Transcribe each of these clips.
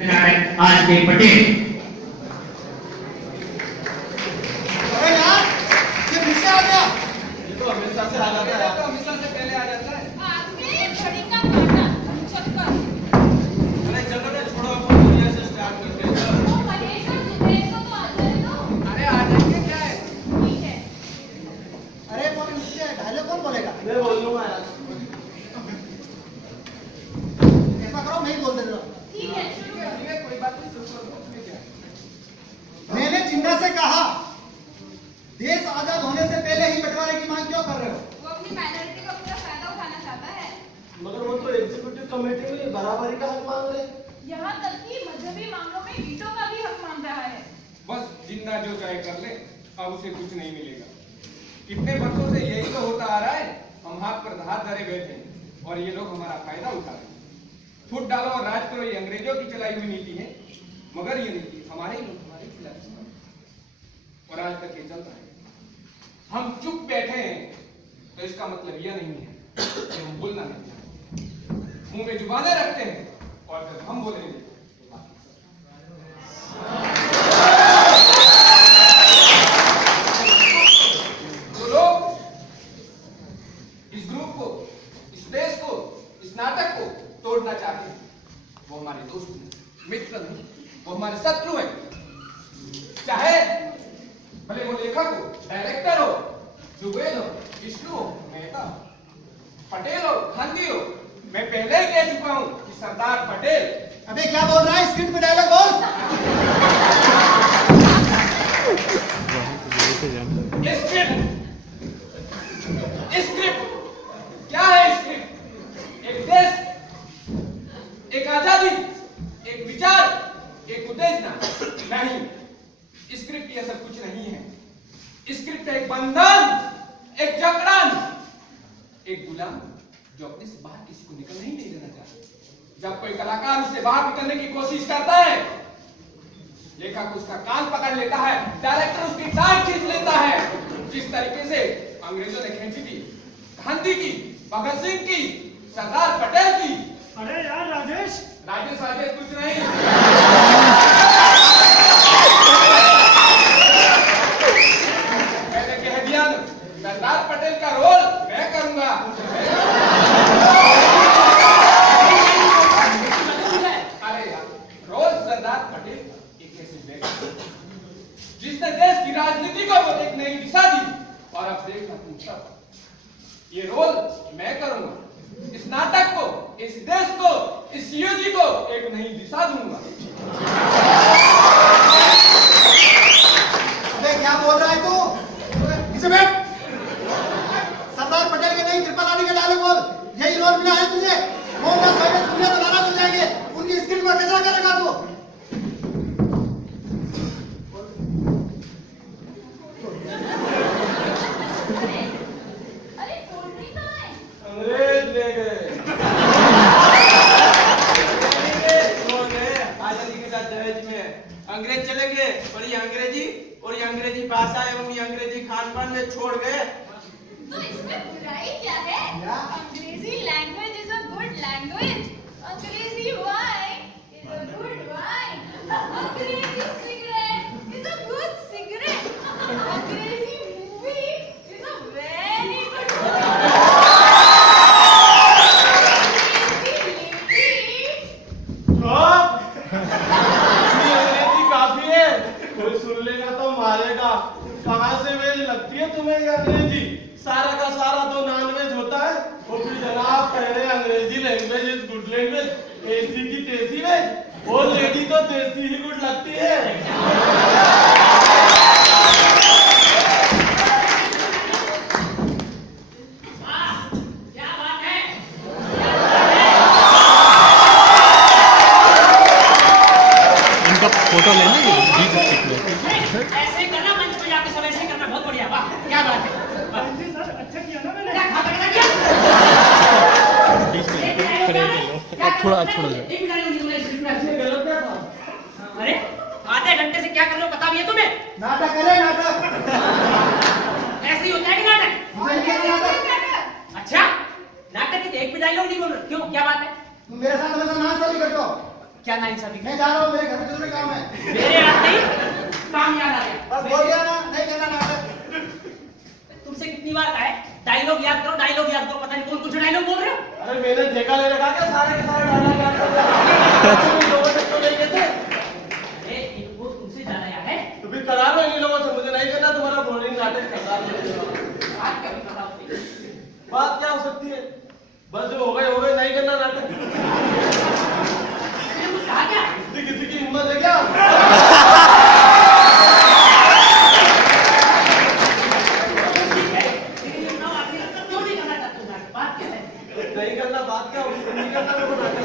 आज के पटेल। अरे यार, ये फिर से आ गया। ये तो हमेशा से आ जाता है, तो हमेशा से पहले आ जाता है। छड़ी का कांटा, चक्कर। अरे चलो ना, छोड़ो अपन दुनिया से स्टार्ट करते हैं। वो मनीष और सुरेश को तो आ जाने दो। अरे आ जाएंगे, क्या है? ठीक है। अरे कौन इसके डायलॉग कौन बोलेगा? मैं बोल लूंगा यार। ऐसा करो, मैं ही बोल देता हूँ। ठीक है, शुरू करो। ठीक है, कोई बात नहीं, शुरू करो, उसमें क्या है? मैंने जिन्ना से कहा, देश आजाद होने से पहले ही बंटवारे की मांग क्यों कर रहे हो? वो अपनी माइनॉरिटी का पूरा फायदा उठाना चाहता है। मगर वो तो एग्जीक्यूटिव कमेटी में बराबरी का हक मांग रहे हैं। यहाँ तक कि मजहबी मामलों में वीटो का भी हक मांग रहा है। बस जिंदा जो चाहे कर ले, अब उसे कुछ नहीं मिलेगा। कितने वर्षों से यही तो होता आ रहा है। हम हाथ पर हाथ धरे बैठे हैं और ये लोग हमारा फायदा उठा रहे हैं। फूट डालो और राज करो, ये अंग्रेजों की चलाई हुई नीति है, मगर ये नीति हमारे ही लोग हमारे खिलाफ है और आज तक ये चलता है। हम चुप बैठे हैं तो इसका मतलब यह नहीं है कि हम बोलना नहीं चाहते। मुंह में जुबानें रखते हैं और फिर हम बोलेंगे। जो लोग इस ग्रुप को, इस देश को, इस नाटक को तोड़ना चाहते हैं, वो हमारे दोस्त नहीं, मित्र नहीं, वो हमारे शत्रु हैं। चाहे भले वो लेखक हो, डायरेक्टर हो, जुबेल हो, विष्णु हो, मेहता हो, पटेल हो, गांधी हो, मैं पहले ही कह चुका हूं कि सरदार पटेल। अबे क्या बोल रहा है? स्क्रिप्ट में डायलॉग बोल। स्क्रिप्ट क्या है? स्क्रिप्ट एक देश, एक आजादी, एक विचार, एक उत्तेजना नहीं। स्क्रिप्ट यह सब कुछ नहीं है। स्क्रिप्ट एक बंधन, एक जकड़न, एक गुलाम जो अपने से बाहर किसी को निकल नहीं देना चाहता। जब कोई कलाकार उससे बाहर निकलने की कोशिश करता है, लेखक उसका कान पकड़ लेता है, डायरेक्टर उसकी टांग खींच लेता है। जिस तरीके से अंग्रेजों ने खींची थी गांधी की, भगत सिंह की, सरदार पटेल की। अरे यार राजेश, राजेश राजेश कुछ नहीं। मैंने कह दिया ना, सरदार पटेल का रोल मैं करूंगा। अरे यार, रोल सरदार पटेल एक ऐसे व्यक्ति जिसने देश की राजनीति को एक नई दिशा दी और अब देखना तुम सब, ये रोल मैं करूंगा। इस नाटक को, इस देश को, इस यूजी को एक नई दिशा दूंगा। अबे क्या बोल रहा है तू? नीचे बैठ। सरदार पटेल के नई कृपालानी का डायलॉग बोल। यही रोल मिला है तुझे। मोहनदास भाई ने दुनिया तो नाराज हो जाएंगे। उनकी स्क्रिप्ट पर कचरा करेगा तू। अरे कोल्ड ड्रिंक कहाँ है? अंग्रेज ले गए। कौन है? आजादी के साथ दहेज में अंग्रेज चले गए और ये अंग्रेजी भाषा एवं ये अंग्रेजी खान-पान में छोड़ गए। तो इसमें बुराई क्या है? अंग्रेजी language is a good language. अंग्रेजी wine is a good wine. अंग्रेजी cigarette is a good cigarette. अंग्रेजी movie is a very good movie. अंग्रेजी काफी है, कोई सुन लेगा तो मारेगा। कहाँ से वेज लगती है तुम्हें ये अंग्रेजी? सारा का सारा तो नॉनवेज होता है। वो फिर जनाब कह रहे अंग्रेजी लैंग्वेज इज गुड लैंग्वेज, ऐसी की तेजी वेज। वो लेडी तो देसी ही गुड लगती है। इनका फोटो लेना है बीच स्टिक में। ऐसे ही करना, मंच पे जाके सब ऐसे ही करना। बहुत बढ़िया, वाह क्या बात है। अच्छा किया ना मैंने। क्या खाता क्या किया? बीच में खड़े हो लो। क्या थोड़ा करना? छोड़ो जरा। एक मिनट रुकिए, मुझे स्क्रिप्ट में। अरे आधे घंटे से क्या कर रहे हो पता भी है तुम्हें? नाटक करे नाटक। ऐसे ही होता है कि नाटक? मुझे क्या नाटक? अच्छा, नाटक की तो एक भी डायलॉग नहीं बोल रहे। क्यों, क्या बात है? तुम मेरे साथ हमेशा नाच चोरी करते हो। क्या नाइंसाफी मैं जा रहा हूँ, मेरे घर में जरूरी काम है। मेरे याद नहीं काम याद आ गया बस बोल दिया ना, नहीं करना नाटक। तुमसे कितनी बार कहा है डायलॉग याद करो डायलॉग याद करो, पता नहीं कौन कुछ डायलॉग बोल रहे हो। अरे मैंने ठेका ले रखा क्या सारे के सारे डायलॉग याद कर रहे हो? तुम लोगों से क्यों नहीं कहते? अरे इनको तुमसे ज्यादा याद है। तो फिर करा लो इन लोगों से, मुझे नहीं करना तुम्हारा बोरिंग नाटक करता बात क्या पता होती बात क्या हो सकती है? बस जो हो गए नहीं करना नाटक। कुछ कहा क्या? किसी की हिम्मत है क्या? क्यों नहीं करना चाहते हो नाटक? बात क्या है? नहीं करना बात क्या होगी? नहीं करना तो वो नाटक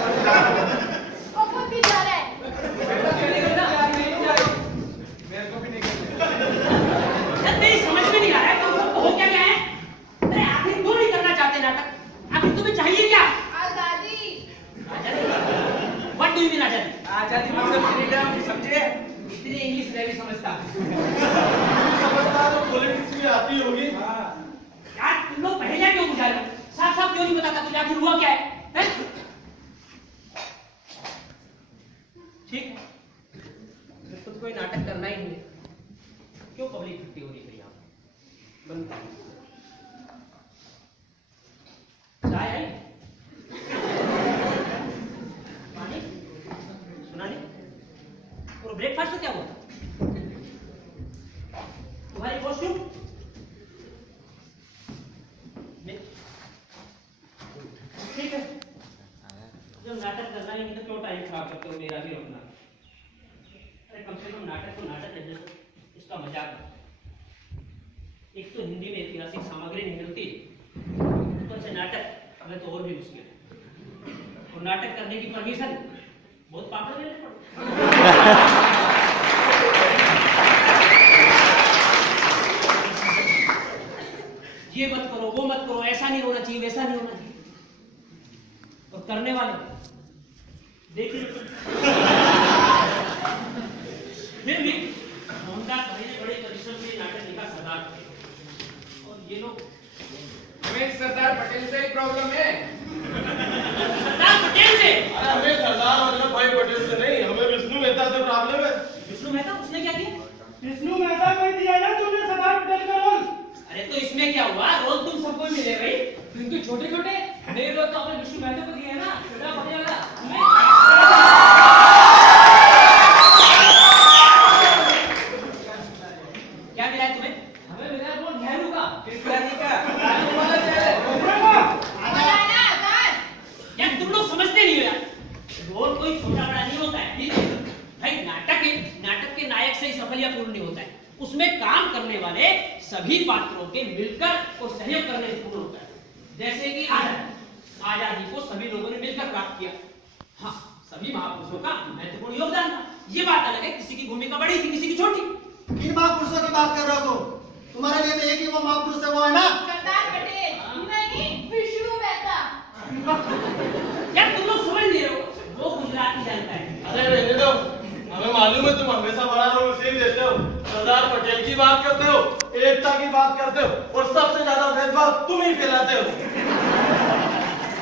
और खुद भी जा रहा है। मेरे को भी नहीं करना। यार तेरी समझ में नहीं आ रहा है तुम सबको हो क्या है? अरे आखिर क्यों नहीं करना चाहते नाटक? आखिर तुम्हें चाहिए क्या? आजादी। व्हाट डू यू मीन आजादी? आजादी मतलब फ्रीडम, समझे? इतनी इंग्लिश मैं भी समझता। समझता तो पॉलिटिक्स भी आती होगी। यार तुम लोग पहले क्यों बुझा रहे हो? साफ साफ क्यों नहीं बताता तुझे आखिर हुआ क्या है? हैं? ठीक फिर खुद कोई नाटक करना ही नहीं है। क्यों पब्लिक इकट्ठी हो रही है यहाँ बंद चाय आई पानी सुना नहीं और ब्रेकफास्ट तो क्या हुआ तुम्हारी कॉस्ट्यूम ठीक है जब नाटक करना ही नहीं तो क्यों टाइम खराब करते हो मेरा भी अपना। अरे कम से कम नाटक को नाटक रहने दो, इसका मजाक है। एक तो हिंदी में ऐतिहासिक सामग्री नहीं मिलती, ऊपर से नाटक हमें तो और भी मुश्किल है। और नाटक करने की परमिशन बहुत पापड़ लेने पड़ते। ये मत करो वो मत करो, ऐसा नहीं होना चाहिए वैसा नहीं होना चाहिए। और करने वाले देखिए फिर भी मोहनदास बड़े परिश्रम से नाटक लिखा सरदार पटेल। और ये लोग हमें सरदार पटेल से ही प्रॉब्लम है। सरदार पटेल से अरे हमें सरदार वल्लभ भाई पटेल से नहीं, हमें विष्णु मेहता से प्रॉब्लम है। विष्णु मेहता उसने क्या किया? विष्णु मेहता को दिया ना तुमने सरदार पटेल का रोल। अरे तो इसमें क्या हुआ, रोल तुम सबको मिले भाई। क्योंकि छोटे छोटे नए रोल तो अपने विष्णु मेहता को दिए ना, सरदार पटेल का क्या मिला है तुम्हें? हमें मिला रोल नेहरू का, किसरानी का? मौलाना आजाद। यार तुम लोग समझते नहीं हो यार, रोल कोई छोटा बड़ा नहीं होता है। भाई नाटक के नायक से ही सफल या पूर्ण नहीं होता है, उसमें काम करने वाले सभी पात्रों के मिलकर और सहयोग करने से पूर्ण होता है। जैसे कि आजादी को सभी लोगों ने मिलकर प्राप्त किया। हाँ सभी महापुरुषों का महत्वपूर्ण योगदान था। ये बात अलग है किसी की भूमिका बड़ी थी किसी की छोटी। किन महापुरुषों की बात कर रहे हो तुम? तुम्हारे लिए तो एक ही वो महापुरुष है, वो है ना सरदार पटेल। नहीं विष्णु मेहता। यार तुम लोग समझ नहीं रहे हो, वो गुजराती जानता है। अरे रहने दो, हमें मालूम है तुम हमेशा बड़ा रोल उसे ही देते हो। सरदार पटेल की बात करते हो, एकता की बात करते हो और सबसे ज्यादा भेदभाव तुम ही फैलाते हो।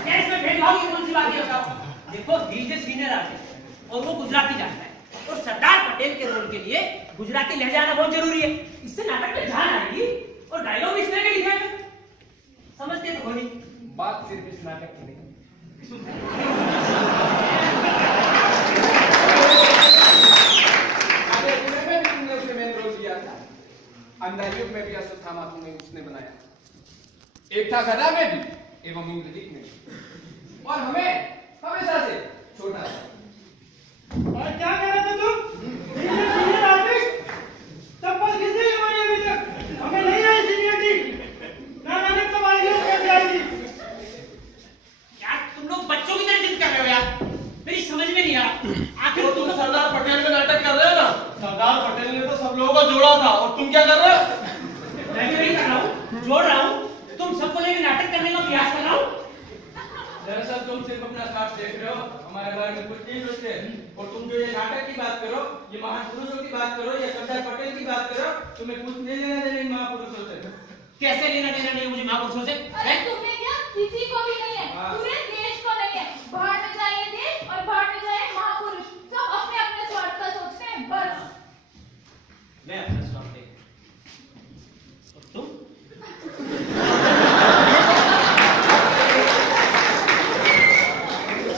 क्या इसमें भेदभाव की कौन सी बात है बताओ? देखो डीजे सीनियर आर्टिस्ट और वो गुजराती जानता है, और सरदार पटेल के रोल के लिए गुजराती लहजा आना बहुत जरूरी है। इससे नाटक में जान आएगी और डायलॉग इस तरह के लिखे हैं। समझते तो हो नहीं। बात सिर्फ इस नाटक की नहीं। आगे पुणे में भी तुमने उसने मेन रोल दिया था। अंधायुग में भी अश्वत्थामा तुम्हें उसने बनाया। एक था गदा में भी एवं इंद्रजीत में भी। और हमें हमेशा से छोटा था। और क्या कह रहे थे तुम? सीनियर आर्टिस्ट चप्पल किसने लगाई अभी तक? हमें नहीं आई सीनियरिटी। ना जाने कब आएगी और कैसे आएगी। यार तुम लोग बच्चों की तरह जिद कर रहे हो यार, मेरी समझ में नहीं आ रहा। आखिर तुम सरदार पटेल का नाटक कर रहे हो ना? सरदार पटेल ने तो सब लोगों को जोड़ा था और तुम क्या कर रहे हो? मैं भी वही कर रहा हूँ, जोड़ रहा हूँ। तुम सबको लेकर नाटक करने का प्रयास कर रहा हूँ। दरअसल तुम सिर्फ अपना स्वार्थ देख रहे हो, हमारे बारे में कुछ नहीं सोचते। और तुम जो ये नाटक की बात करो, ये महापुरुषों की बात करो या सरदार पटेल की बात करो, तुम्हें कुछ नहीं लेना देना इन महापुरुषों से। कैसे लेना देना नहीं है मुझे महापुरुषों से? अरे तुम्हें क्या किसी को भी नहीं है, पूरे देश को नहीं है। बाहर में जाए देश और बाहर में जाए महापुरुष। मैं अपना स्वाद देगा। और तुम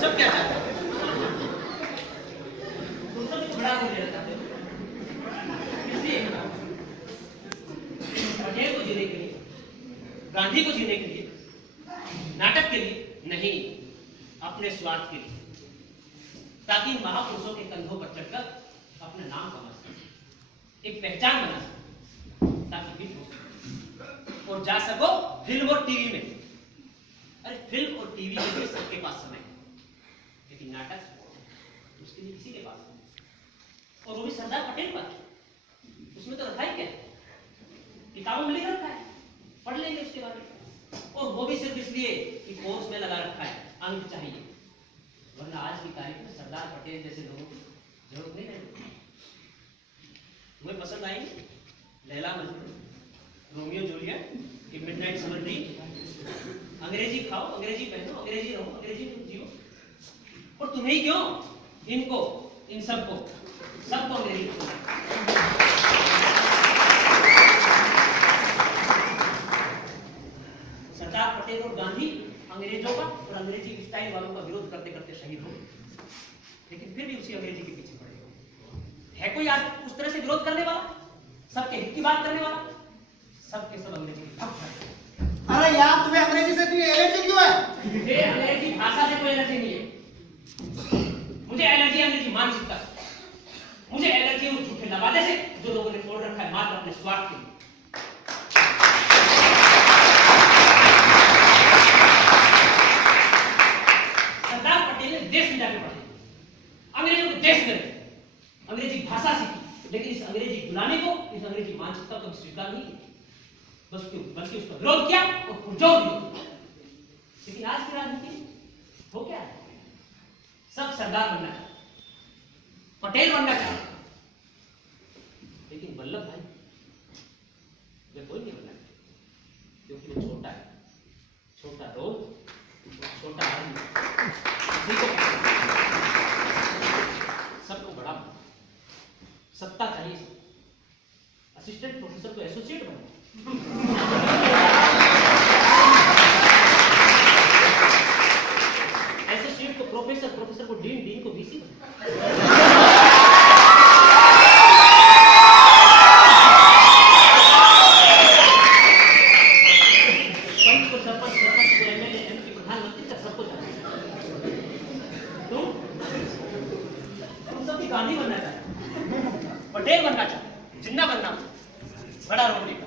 सब क्या चाहते हो? तुम सब बड़ा हो लेना चाहते हो। इसलिए पटेल को जीने के लिए, गांधी को जीने के लिए, नाटक के लिए नहीं, अपने स्वार्थ के लिए, ताकि महापुरुषों के कंधों पर चढ़कर अपना नाम कमा सके, एक पहचान बना सको, ताकि हिट हो सको और जा सको फिल्म और टीवी में। अरे फिल्म और टीवी के लिए सबके पास समय है, लेकिन नाटक उसके लिए किसी के पास नहीं, और वो भी सरदार पटेल पर। उसमें तो रखा ही क्या है, किताबों में लिख रखा है, पढ़ लेंगे उसके बारे में, और वो भी सिर्फ इसलिए कि कोर्स में लगा रखा है, अंक चाहिए, वरना आज की तारीख में सरदार पटेल जैसे लोगों की जरूरत नहीं है। तुम्हें पसंद आएंगे लैला मजनू, रोमियो जूलियट, कि मिडनाइट समर ड्रीम? अंग्रेजी खाओ, अंग्रेजी पहनो, अंग्रेजी रहो, अंग्रेजी में जियो। और तुम्हें ही क्यों, इनको, इन सबको अंग्रेजी सरदार पटेल और गांधी अंग्रेजों का और अंग्रेजी स्टाइल वालों का विरोध करते करते शहीद हो, लेकिन फिर भी उसी अंग्रेजी के पीछे पड़े। है कोई आज उस तरह से विरोध करने वाला, सबके हित की बात करने वाला? सबके सब अंग्रेजी के भक्त हैं। अरे यार, तुम्हें अंग्रेजी से इतनी एलर्जी क्यों है? मुझे अंग्रेजी भाषा से कोई एलर्जी नहीं है, मुझे एलर्जी अंग्रेजी मानसिकता से, मुझे एलर्जी उस झूठे लवादे से जो लोगों ने तोड़ रखा है मात्र अपने स्वार्थ के लिए। सरदार पटेल ने देश में जाके पढ़े, अंग्रेजों के देश में अंग्रेजी भाषा सीखी, लेकिन इस अंग्रेजी गुलामी को, इस अंग्रेजी मानसिकता को स्वीकार नहीं किया, बल्कि उसका विरोध किया और पुरजोर विरोध किया। लेकिन आज की राजनीति वो क्या है? सब सरदार बनना चाहते, पटेल बनना चाहते, लेकिन वल्लभ भाई वे कोई नहीं बनना चाहते, क्योंकि वो छोटा है, छोटा रोल, छोटा आदमी, सबको बड़ा बना, सत्ता चाहिए, असिस्टेंट प्रोफेसर को एसोसिएट बना, एसोसिएट को प्रोफेसर, प्रोफेसर को डीन, डीन को वीसी बना। पंच को सरपंच, सरपंच को एमएलए, एमपी, प्रधानमंत्री तक सबको चाहिए। तुम सब भी गांधी बनना चाहते, पटेल बनना चाहते, जिन्ना बनना, बड़ा रोल लेकर।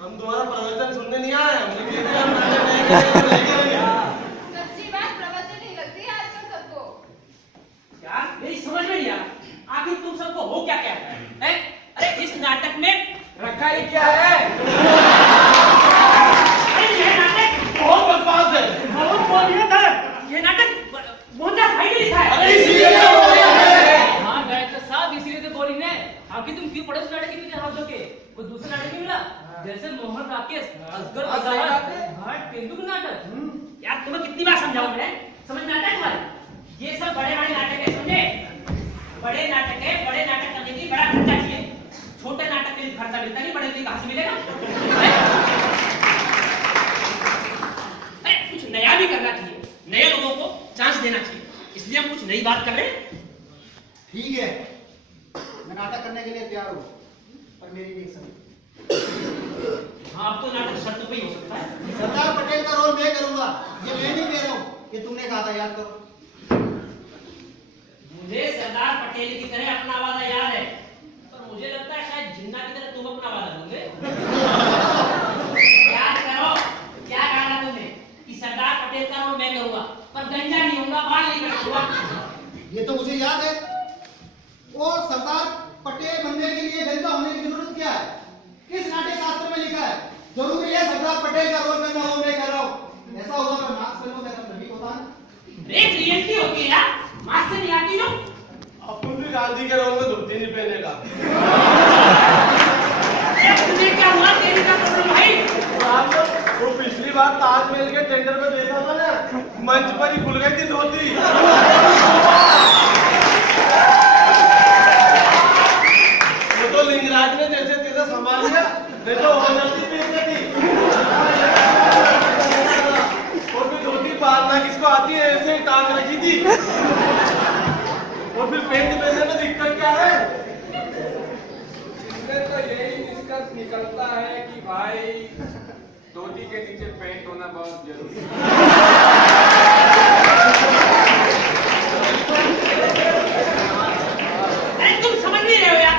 हम तुम्हारा प्रवचन सुनने नहीं आए, हमने कह दिया सच्ची बात, प्रवचन नहीं लगती है आजकल सबको। यार मेरी समझ में नहीं आ, आखिर तुम सबको हो क्या क्या है? अरे इस नाटक में रखा ही क्या है? अरे ये नाटक बहुत बकवास है। बहुत बोलिए था, ये नाटक मोहनदास भाई ने लिखा है। अरे इसीलिए तो बोल रहे हैं। हाँ डायरेक्टर साहब, इसीलिए तो बोली ने। आखिर तुम क्यों पड़ोस नाटक के पीछे हाथ धो के? कोई दूसरा नाटक नहीं मिला? जैसे मोहन राकेश, असगर अजायब, भाट तेंदुलकर नाटक। यार तुम्हें कितनी बार समझाऊं मैं, समझ में आता है तुम्हारे? ये सब बड़े बड़े नाटक है, समझे? बड़े नाटक है, बड़े नाटक करने के लिए बड़ा खर्चा चाहिए, छोटे नाटक के लिए खर्चा मिलता नहीं, बड़े के लिए कहां से मिलेगा? अरे कुछ नया भी करना चाहिए, नए लोगों को चांस देना चाहिए, इसलिए हम कुछ नई बात कर रहे हैं। ठीक है, मैं नाटक करने के लिए तैयार हूँ, पर मेरी भी एक शर्त। हाँ अब तो नाटक शर्त पे ही हो सकता है। सरदार पटेल का रोल मैं करूंगा, ये मैं नहीं कह रहा हूँ, ये तुमने कहा था, याद करो। मुझे सरदार पटेल की तरह अपना वादा याद है, पर मुझे लगता है शायद जिन्ना की तरह तुम अपना वादा भूले। याद करो, क्या कहा था तुमने कि सरदार पटेल का रोल मैं करूंगा, पर गंजा नहीं होगा, बाल नहीं कटूंगा। ये तो मुझे याद है। और सरदार पटेल बनने के लिए गंजा होने की जरूरत क्या है? किस नाट्य शास्त्र में लिखा है? जरूरी है सरदार पटेल का रोल करना, वो मैं कर रहा हूँ। ऐसा होगा तो नाच फिल्मों में तभी होता है। एक रियलिटी होती है यार, मास्क से नहीं आती जो। अपन भी गांधी के रोल में धोती नहीं पहनेगा। तुझे क्या हुआ, तेरी का प्रॉब्लम भाई? और आप लोग वो पिछली बार ताजमहल के टेंडर में देखा था ना, मंच पर ही खुल गई थी धोती। वो तो लिंग और फिर पेंट पहनने में दिक्कत क्या है? इससे तो यही निष्कर्ष निकलता है कि भाई धोती के नीचे पेंट होना बहुत जरूरी है। अरे तुम समझ नहीं रहे हो यार।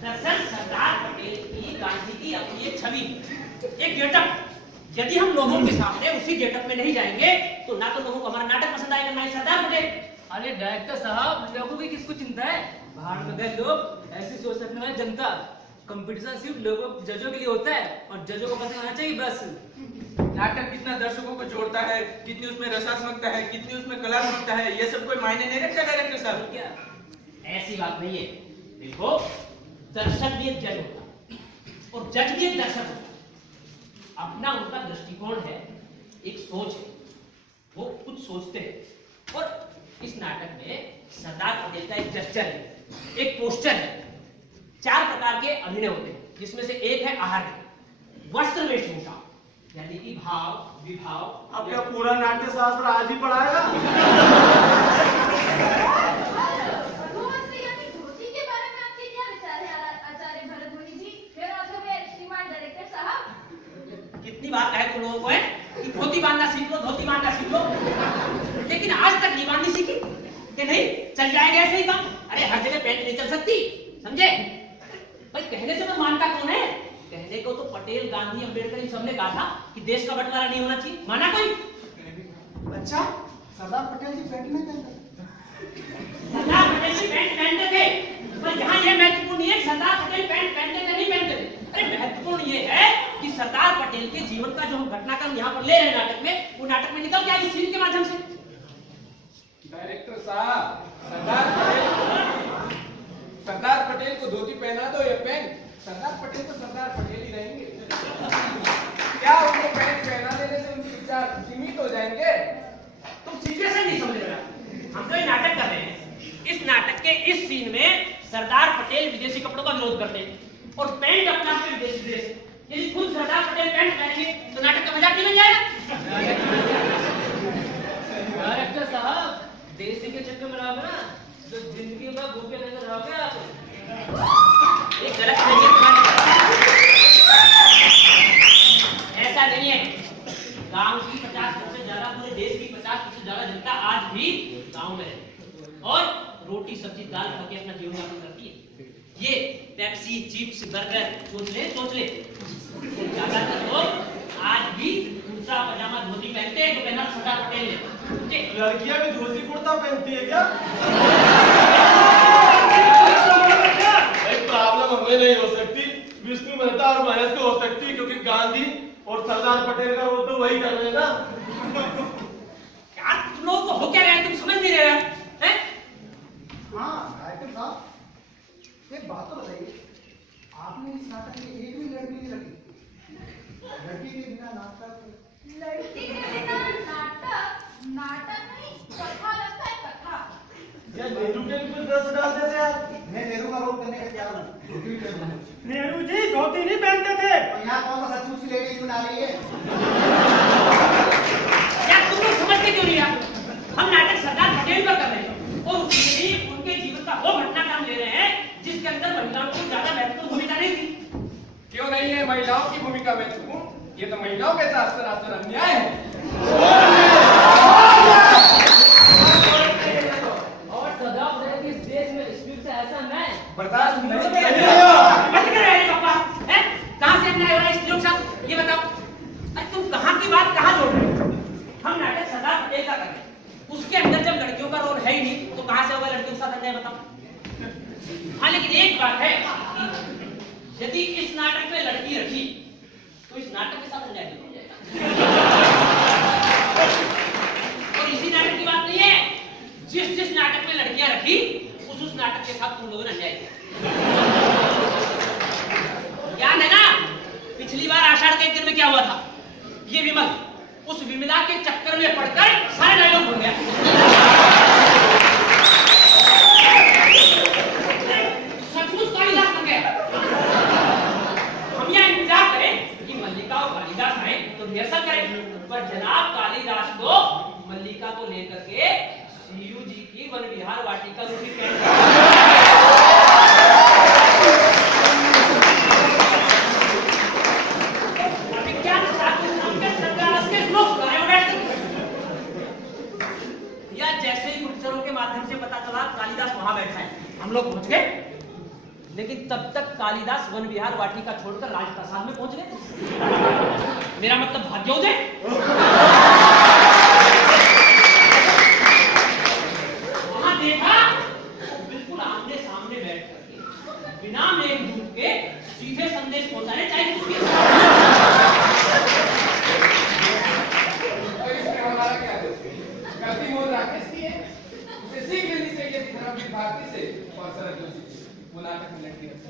दरअसल सरदार पटेल की गांधी की अपनी एक छवि, एक गेटअप, यदि हम लोगों के सामने उसी गेटअप में नहीं जाएंगे तो ना तो लोगों को हमारा नाटक पसंद आएगा, ना ही सरदार पटेल। अरे डायरेक्टर साहब, लोगों की किसको चिंता है? बाहर में गए लोग, ऐसी सोच रखने वाली जनता। कंपटीशन सिर्फ लोगों जजों के लिए होता है और जजों को पसंद आना चाहिए बस। नाटक कितना दर्शकों को जोड़ता है, कितनी उसमें रसात्मकता है, कितनी उसमें कलात्मकता है, ये सब कोई मायने नहीं रखता डायरेक्टर साहब। क्या ऐसी बात नहीं है। देखो, दर्शक भी एक जज होता है और जज भी एक दर्शक होता है। अपना उनका दृष्टिकोण है, एक सोच है, वो कुछ सोचते हैं। और इस नाटक में सरदार पटेल का एक जेस्चर है, एक पोस्टर है। 4 प्रकार के अभिनय होते हैं, जिसमें से एक है आहार, वस्त्र वेशभूषा, यानी कि भाव विभाव। अब क्या पूरा नाट्य शास्त्र आज ही पढ़ाएगा? रघुवंशी यानी धोती के बारे में आपके क्या विचार है आचार्य भरत मुनि जी? फिर आगे में श्रीमान डायरेक्टर साहब। कितनी बार कहे तुम लोगों को है कि धोती बांधना सीख लो, धोती बांधना सीख लो, लेकिन आज तक नहीं बांधनी सीखी कि नहीं चल जाएगा ऐसे ही काम। अरे हर जगह पैंट नहीं चल सकती, समझे भाई? कहने से तो मानता कौन है? कहने को तो पटेल, गांधी, अंबेडकर इन सबने कहा था कि देश का बंटवारा नहीं होना चाहिए, माना कोई? अच्छा, सरदार पटेल जी पैंट नहीं पहनते? सरदार पटेल जी पैंट पहनते थे, पर यहाँ यह महत्वपूर्ण नहीं है सरदार पटेल पैंट पहनते थे नहीं पहनते थे। अरे महत्वपूर्ण ये है कि सरदार पटेल के जीवन का जो हम घटनाक्रम यहाँ पर ले रहे हैं नाटक में, वो नाटक में निकल गया इस सीन के माध्यम से। डायरेक्टर साहब, सरदार पटेल को धोती पहना दो या पैंट, सरदार पटेल तो सरदार पटेल ही रहेंगे। क्या उनको पैंट पहना देने से उनके विचार सीमित हो जाएंगे? तुम सिचुएशन नहीं समझ रहे हो। हम तो ये नाटक कर रहे हैं। इस नाटक के इस सीन में सरदार पटेल विदेशी कपड़ों का विरोध करते हैं और पैंट अपना पे विदेशी ड्रेस है। यदि खुद सरदार पटेल पैंट पहनेंगे तो नाटक का मजाक नहीं बन जाएगा। डायरेक्टर साहब, देसी के चक्कर में रहोगे ना तो जिंदगी में भूखे नजर रहोगे आप। ये गलत तरीके ऐसा नहीं है। गांव की 50% ज्यादा, पूरे देश की 50% ज्यादा जनता आज भी गांव में रहती है और रोटी सब्जी दाल खा के अपना जीवन यापन करती है। ये पेप्सी, चिप्स, बर्गर सोच ले ज्यादातर लोग आज भी कुर्ता पजामा धोती पहनते हैं, जो पहना सरदार पटेल ने। लड़कियां भी धोती कुर्ता पहनती है क्या? प्रॉब्लम हमें नहीं हो सकती, विष्णु मेहता और महेश को हो सकती, क्योंकि गांधी और सरदार पटेल का रोल तो वही कर रहे हैं ना। यार तुम लोगों को हो क्या गया, तुम समझ नहीं रहे हैं? हाँ डायरेक्टर साहब, एक बात तो बताइए, आपने इस नाटक में एक भी लड़की नहीं रखी? लड़की के बिना नाटक? लड़की के बिना नाटक? नाटक नहीं, कथा लगता है, कथा। यार नेहरू के भी कुछ ड्रेस डाल देते यार। मैं नेहरू का रोल करने का तैयार हूँ। धोती भी पहनूंगा। नेहरू जी धोती नहीं पहनते थे। और यहाँ कौन सा सचमुच की लेडी इसमें डाली है? यार तुम लोग समझते क्यों नहीं यार? हम नाटक सरदार पटेल पर कर रहे हैं और उसके लिए उनके जीवन का वो घटनाक्रम ले रहे हैं जिसके अंदर महिलाओं की ज्यादा महत्वपूर्ण भूमिका नहीं थी। क्यों नहीं है महिलाओं की भूमिका महत्वपूर्ण? ये तो महिलाओं के साथ सरासर अन्याय है। और सरदार पटेल की इस देश में स्पीड से ऐसा मैं बर्दाश्त नहीं बंद किया कर रहे हैं पापा, हैं? कहाँ से अन्याय हो रहा है स्त्रियों के साथ? ये बताओ। अरे तुम कहाँ की बात कहाँ जोड़ रहे हो? हम नाटक सरदार पटेल का कर रहे हैं, उसके अंदर जब लड़कियों का रोल है ही नहीं तो कहाँ से होगा लड़कियों के साथ अन्याय, बताओ। हाँ लेकिन एक बात है, यदि इस नाटक में लड़की रखी तो इस नाटक के साथ अन्याय नहीं हो जाएगा। और इसी नाटक की बात नहीं है, जिस नाटक में लड़कियां रखी उस नाटक के साथ तुम लोगों ने अन्याय किया। याद है ना पिछली बार आषाढ़ के एक दिन में क्या हुआ था? ये विमल उस विमला के चक्कर में पड़कर सारे डायलॉग भूल गया। सचमुच कालिदास बन गया। हम यहाँ इंतजार करें कि मल्लिका और कालिदास आए तो रिहर्सल करें, पर जनाब कालिदास तो मल्लिका को लेकर के सीयू जी की वन विहार वाटिका रोटी क्या या जैसे ही गुप्तचरों के माध्यम से पता चला कालिदास वहां बैठा है, हम लोग पहुंच गए, लेकिन तब तक कालिदास वन विहार वाटिका छोड़कर राजप्रसाद में पहुंच गए। मेरा मतलब भाग्योदय। वहां देखा बिल्कुल आमने सामने बैठ करके बिना मेल दूर के सीधे संदेश पहुंचाने चाहिए उसके। तो इसमें हमारा क्या दोष है? गलती मोहन राकेश की है, उसे सीख लेनी चाहिए थी धर्मवीर भारती से और शरद जोशी से। वो नाटक में लड़की रखता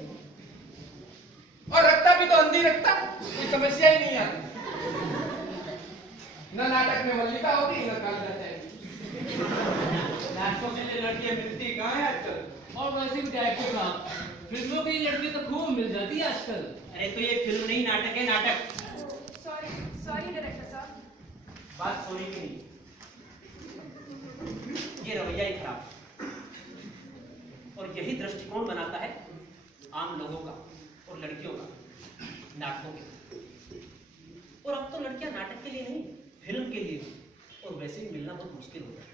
और रखता भी तो अंधी रखता, कोई समस्या ही नहीं आती। न नाटक में मल्लिका होती न कालिदास जाएगी। नाटकों के लिए लड़कियां मिलती कहाँ है आजकल? और वैसे भी डायरेक्टर साहब, फिल्मों के लिए लड़की तो खूब मिल जाती है आजकल। अरे तो ये फिल्म नहीं नाटक है, नाटक। सॉरी सॉरी डायरेक्टर साहब। बात सॉरी की नहीं, ये रवैया ही खराब और यही दृष्टिकोण बनाता है आम लोगों का और लड़कियों का नाटकों के। और अब तो लड़कियां नाटक के लिए नहीं फिल्म के लिए और वैसे भी मिलना बहुत मुश्किल हो गया।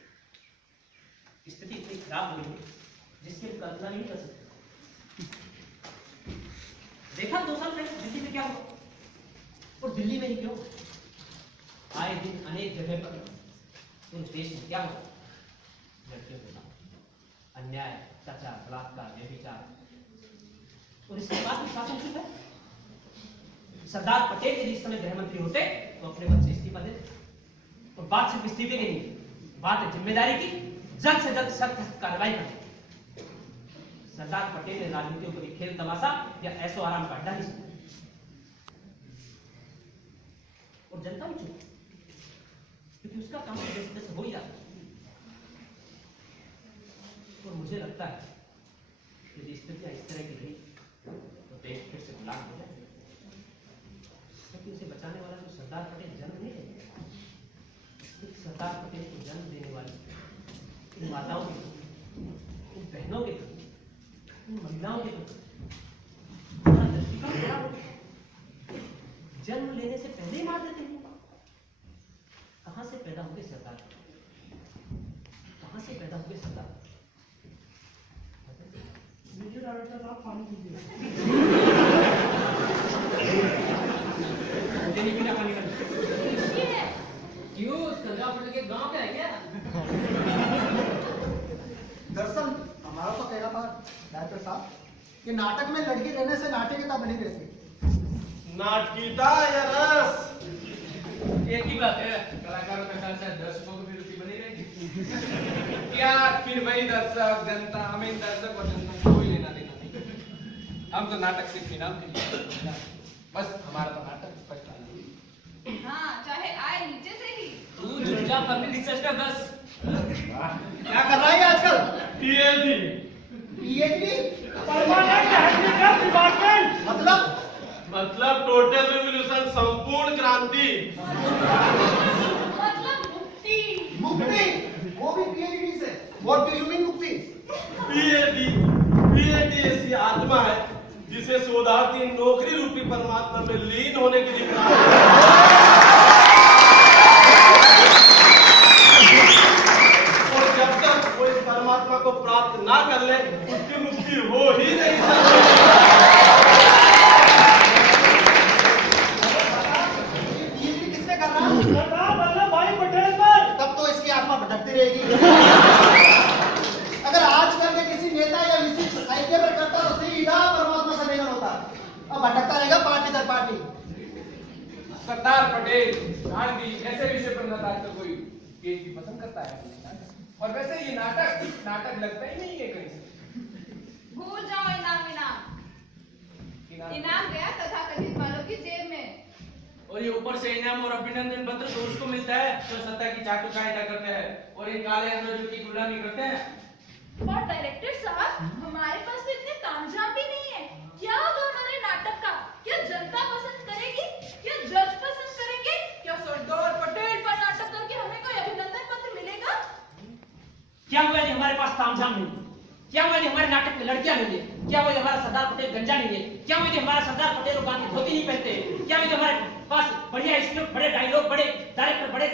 स्थिति इतनी खराब हो रही है जिसकी हम कल्पना नहीं कर सकते। देखा 2 साल पहले दिल्ली में क्या हुआ, और दिल्ली में ही क्यों, आए दिन अनेक जगह पर पूरे देश में क्या हुआ, लड़कियों के साथ अन्याय, अत्याचार, बलात्कार, व्यभिचार, और इसके बाद भी शासन चुप है। सरदार पटेल यदि इस समय गृह मंत्री होते तो अपने पद से इस्तीफा देते। और बात सिर्फ इस्तीफे की नहीं, बात है जिम्मेदारी की, जल्द से जल्द सख्त कार्रवाई करते। सरदार पटेल ने राजनीतियों को खेल तमाशा या ऐसो आराम का अड्डा नहीं समझा, और जनता भी चुप, क्योंकि उसका काम जैसे जैसे हो ही जाता। और मुझे लगता है यदि स्थितियां इस तरह की रही तो देश फिर से गुलाम हो जाए, क्योंकि उसे बचाने वाला जो सरदार पटेल जन्म नहीं है, सरदार पटेल को जन्म देने वाली इन माताओं के, इन बहनों के, इन महिलाओं के हमारा दृष्टिकोण क्या हो, जन्म लेने से पहले ही मार देते हैं। कहां से पैदा हुए सरदार, कहां से पैदा हुए सरदार? आप पानी पीजिए, नहीं पीना पानी का। क्यों सरदार पटेल के गांव का है क्या? दरअसल हमारा तो कहना था डायरेक्टर साहब कि नाटक में लड़की रहने से नाटकीयता बनी रहती। नाटकीयता या रस? एक ही बात है, कलाकारों के साथ साथ दर्शकों को भी रुचि बनी रहेगी। क्या फिर वही दर्शक जनता, हमें इन दर्शक और जनता को कोई लेना देना नहीं। हम तो नाटक सिर्फ इनाम के लिए, बस हमारा तो नाटक स्पष्ट है। हाँ, चाहे आए नीचे से ही। तू चुपचाप अपनी रिसर्च कर बस। क्या कर रहा है आजकल? पीएचडी पीएचडी मतलब टोटल रिवोल्यूशन, संपूर्ण क्रांति। मतलब मुक्ति। मुक्ति, वो भी पीएचडी से। What do you mean मुक्ति? पीएचडी ऐसी आत्मा है जिसे शोधार्थी नौकरी रूपी परमात्मा में लीन होने के लिए और जब तक वो इस परमात्मा को प्राप्त ना कर ले उसकी मुक्ति हो ही नहीं सकती। पीएचडी किससे कर रहा है? सरदार वल्लभ भाई पटेल पर। तब तो इसकी आत्मा भटकती रहेगी। अगर आजकल के किसी नेता या विशिष्ट साहित्य पर करता तो सीधा परमात्मा का मिलन होता। अब भटकता रहेगा पार्टी दर पार्टी। सरदार पटेल, गांधी ऐसे विषय पर न आजकल कोई पीएचडी पसंद करता है। और वैसे ये नाटक लगता ही नहीं है कहीं से। भूल जाओ इनाम। इनाम गया तथाकथित वालों की जेब में। और ये ऊपर से इनाम और अभिनंदन पत्र तो उसको मिलता है जो सत्ता की चाटुकारिता करते हैं और इन काले अंग्रेजों की गुलामी करते हैं। और डायरेक्टर साहब, हमारे पास तो इतने तामझाम भी नहीं है। क्या होगा हमारे नाटक का? क्या जनता पसंद करेगी? क्या जज पसंद करेंगे? क्या सरदार पटेल पर नाटक करके हमें कोई अभिनंदन पत्र मिलेगा? क्या हुआ जी हमारे हमारे पास तामझाम नहीं है? क्या वो यदि हमारे नाटक में लड़कियां नहीं है? क्या वो यदि हमारा सरदार पटेल गंजा नहीं है? क्या वो यदि हमारा सरदार पटेल और गांधी धोती नहीं पहनते? क्या वो यदि हमारे पास बढ़िया स्क्रिप्ट, बड़े डायलॉग, बड़े डायरेक्टर, बड़े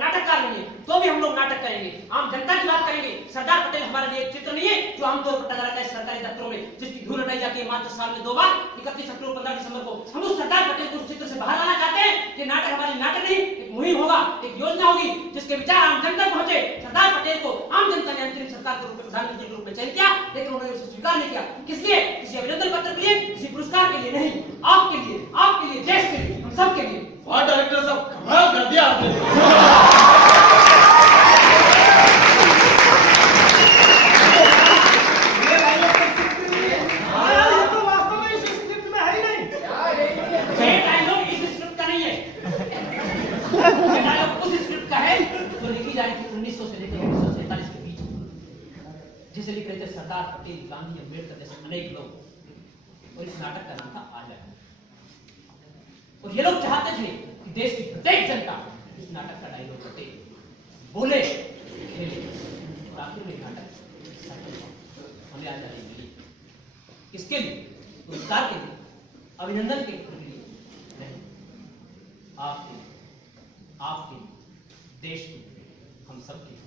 नाटककार नहीं है, तो भी हम लोग नाटक करेंगे, आम जनता की बात करेंगे। सरदार पटेल हमारे लिए एक चित्र नहीं है जो आमतौर पर टंगा रहता है सरकारी दफ्तरों में, जिसकी धूल हटाई जाती है मात्र साल में 2 बार, 31 अक्टूबर 15 दिसंबर को। हम उस सरदार पटेल को उस चित्र से बाहर लाना चाहते हैं कि नाटक हमारे नाटक नहीं, एक मुहिम होगा, एक योजना होगी जिसके विचार आम जनता पहुंचे। सरदार पटेल को आम जनता ने अंतरिम सरकार के रूप में, प्रधानमंत्री के रूप में चयन किया, लेकिन उन्होंने उसे स्वीकार नहीं किया। किस लिए? किसी अभिनंदन पत्र के लिए, किसी पुरस्कार के लिए नहीं, आपके लिए, देश के लिए, हम सब के लिए। वाह डायरेक्टर साहब, कमाल कर दिया आपने। जिसे लिख रहे थे सरदार पटेल, गांधी, अम्बेडकर जैसे अनेक लोग, और इस नाटक का नाम था आजा। और ये लोग चाहते थे कि देश की प्रत्येक जनता इस नाटक का डायलॉग रटे, बोले, खेले, और आखिर में नाटक हमें आजा मिली। किसके लिए? पुरस्कार के लिए, अभिनंदन के लिए नहीं, आपके लिए, देश के लिए, हम सब के लिए।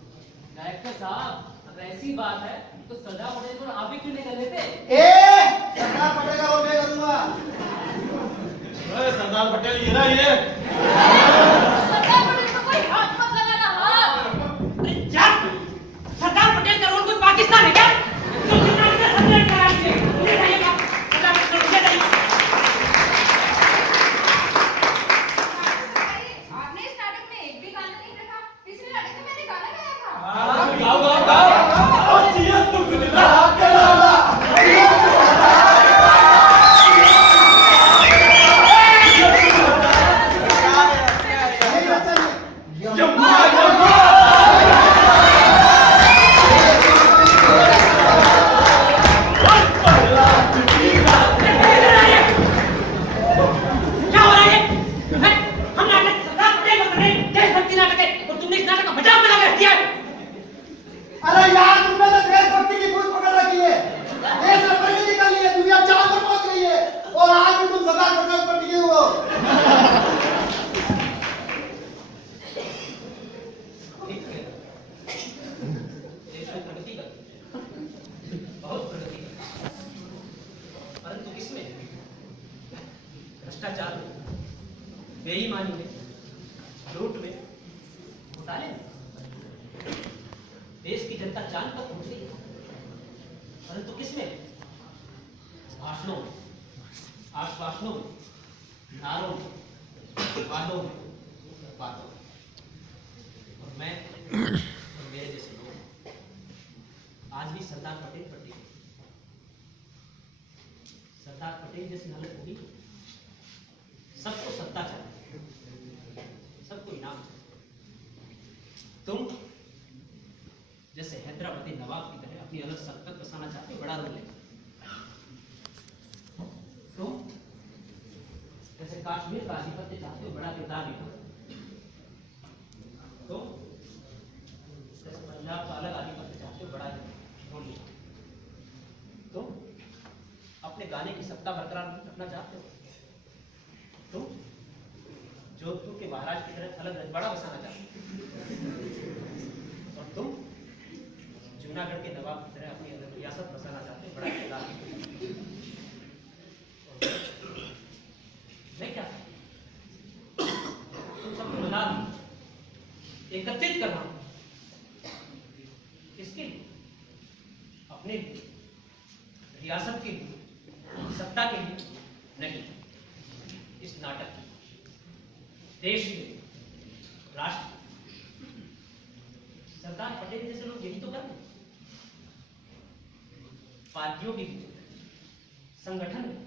डायरेक्टर साहब, अगर ऐसी बात है तो सरदार पटेल को आप ही क्यों नहीं कर लेते? सरदार पटेल का रोल मैं करूंगा। सरदार पटेल ये ना ये सरदार पटेल को कोई हाथ मत लगाना, हाँ। अरे क्या? सरदार पटेल का रोल कोई पाकिस्तान है क्या? जो चुनाव में सबने करा दिए, मुझे चाहिए क्या? सरदार पटेल मुझे चाहिए। आपने इस नाटक में एक भी गाना नहीं रखा। पिछले नाटक में मैंने गाना गाया था। गाओ गाओ गाओ जिया तू गुजरा करा अरे यार, तुमने तो देशभक्ति की फूट पकड़ रखी है, देश में प्रगति कर ली है, दुनिया चांद पर पहुंच गई है, और आज भी तुम सरदार पटेल पर टिके हुए हो। देश में प्रगति कर, बहुत प्रगति कर, परंतु किसमें? भ्रष्टाचार में, बेईमानी में, लूट में, घोटाले में। देश की जनता चांद पर पहुंच गई, परंतु किसमें? भाषणों में, आश्वासनों में, नारों में, वादों में, बातों में। और मैं और मेरे जैसे लोग आज भी सरदार पटेल पर टिके। सरदार पटेल जैसी हालत होगी, सबको सत्ता चाहिए, सबको इनाम चाहिए। तुम जैसे हैदराबादी नवाब की तरह अपनी अलग सत्ता बसाना चाहते हो, बड़ा रोल लेकर। तुम जैसे कश्मीर का आधिपत्य चाहते हो, बड़ा किरदार निभाओ। तुम जैसे पंजाब का अलग आधिपत्य चाहते हो, बड़ा रोल निभाओ। तुम अपने गाने की सत्ता बरकरार रखना चाहते हो। तुम जोधपुर के महाराज की तरह अलग रजवाड़ा बसाना चाहते हो। और तुम जूनागढ़ के नवाब की तरह अपनी अलग रियासत बसाना चाहते हैं, बड़ा किरदार। मैं क्या तुम सबको बता दूं, एकत्रित करना इसके लिए, अपने रियासत के लिए, सत्ता के लिए नहीं, इस नाटक के, देश के, राष्ट्र। सरदार पटेल जैसे लोग यही तो कर रहे हैं। पार्टियों के बीच, संगठन में,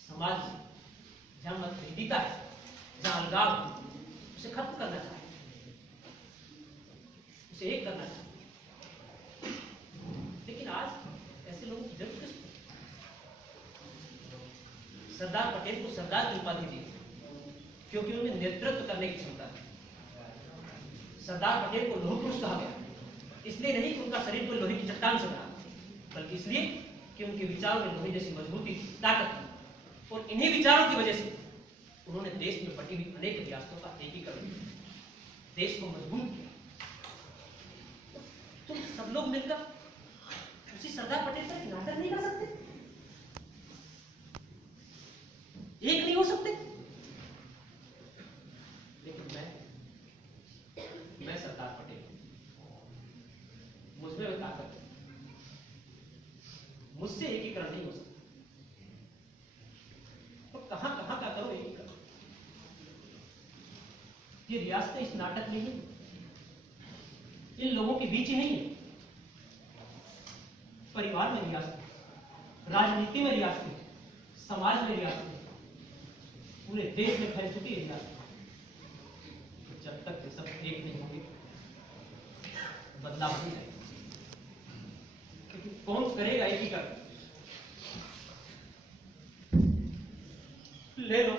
समाज में जहां मतभेदिता है, जहां अलगाव है, उसे खत्म करना चाहिए, उसे एक करना चाहिए। लेकिन आज ऐसे लोगों की जरूरत किसको? सरदार पटेल को सरदार की उपाधि दी क्योंकि उन्हें नेतृत्व करने की क्षमता है। सरदार पटेल को लौह पुरुष कहा गया इसलिए नहीं कि उनका शरीर कोई लोहे की चट्टान से बना, बल्कि इसलिए कि उनके विचारों में लोहे जैसी मजबूती, ताकत थी। और इन्हीं विचारों की वजह से उन्होंने देश में बटी हुई अनेक रियासतों का एकीकरण किया, देश को मजबूत किया। तुम सब लोग मिलकर उसी सरदार पटेल पर एक नाटक नहीं कर सकते? एक नहीं हो सकते? लेकिन मैं सरदार पटेल हूं, मुझमें वो ताकत है, मुझसे एकीकरण नहीं हो सकता। तो कहां कहां का करो एकीकरण? ये रियासतें इस नाटक में नहीं, इन लोगों के बीच ही नहीं है। परिवार में रियासतें, राजनीति में रियासतें, समाज में रियासतें, पूरे देश में फैल चुकी है रियासतें। तो जब तक ये सब एक नहीं होंगे, बदलाव नहीं आएगा। क्योंकि कौन करेगा एकीकरण? ले लो